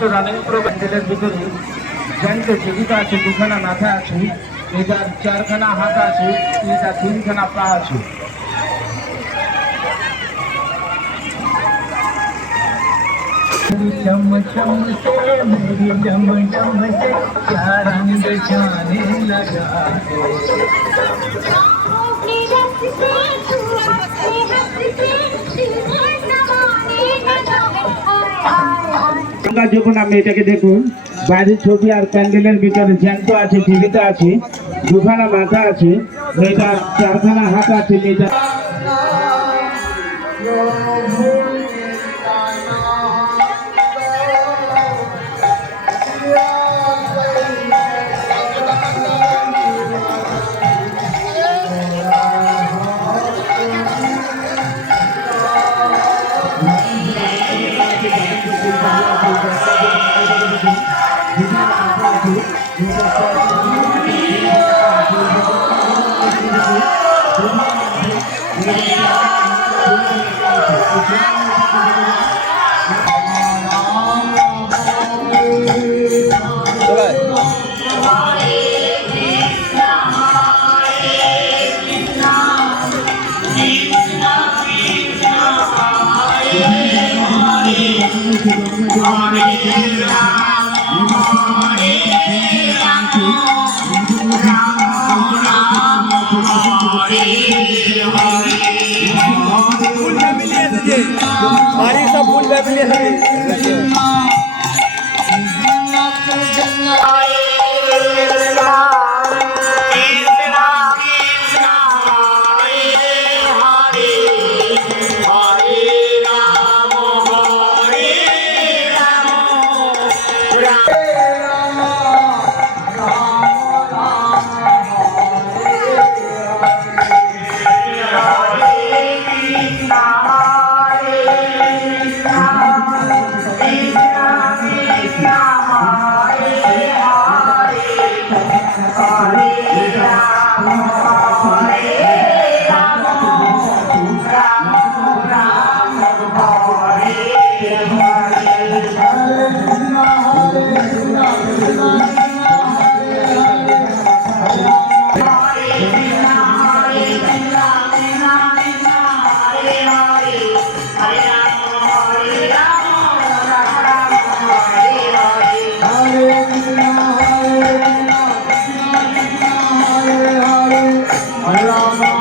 নিজস্ব রানিং প্রোগ্রামের ভিতরে জ্যান্ত জীবিকা আছে, দুখানা মাথা আছে, এটার চারখানা হাত আছে, এটা তিনখানা পা আছে। चम चम से मेरी डम डम से क्या रंग जाने लगा যখন আপনি এটাকে দেখুন, বাইরের ছবি আর প্যান্ডেলের ভিতরে জ্যান্ত আছে, জীবিত আছে, দুখানা মাথা আছে, এটা চারখানা হাত আছে, এটা हमारी सब फुल फैमिली है। Allah